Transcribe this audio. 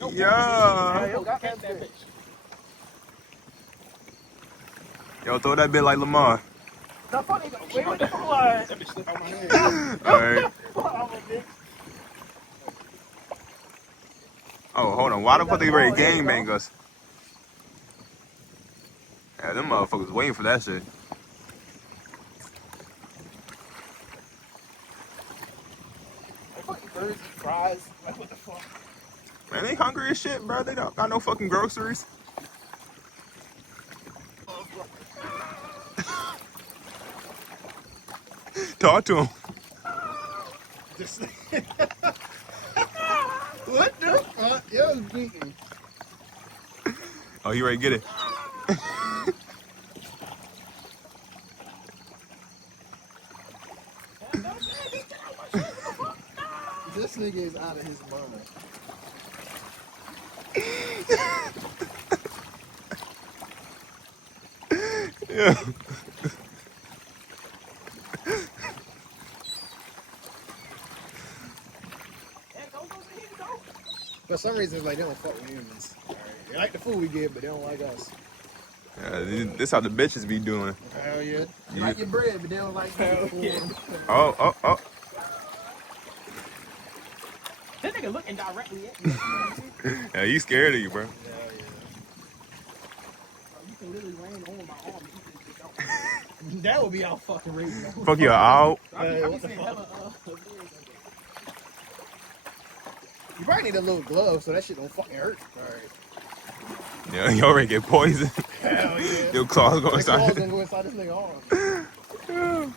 Yeah. Yo, throw that bit like Lamar. The funny though. Wait, what the fuck was? That bitch slip out my hand. Alright. Oh, hold on. Why the fuck they ready to gangbang us? Yeah, them motherfuckers waiting for that shit. Fucking birds eat fries. Like, what the fuck? Man, they hungry as shit, bro. They don't got no fucking groceries. Talk to him. What the fuck? Yo, beating. Oh, you ready to get it? This nigga is out of his mind. Yeah. For some reason, it's like they don't fuck with humans. Right. They like the food we give, but they don't like us. Yeah, this how the bitches be doing. Hell yeah. They like your bread, but they don't like the food. Yeah. Oh. This nigga looking directly at me. Yeah, he's scared of you, bro. Hell yeah. You can literally land on my arm and you can just go. That would be out fucking crazy. Fuck you out. I be seeing hella, You probably need a little glove so that shit don't fucking hurt. Alright. Yeah, you already get poisoned. Hell yeah. Your claws go My inside. claws gonna go inside this nigga arm.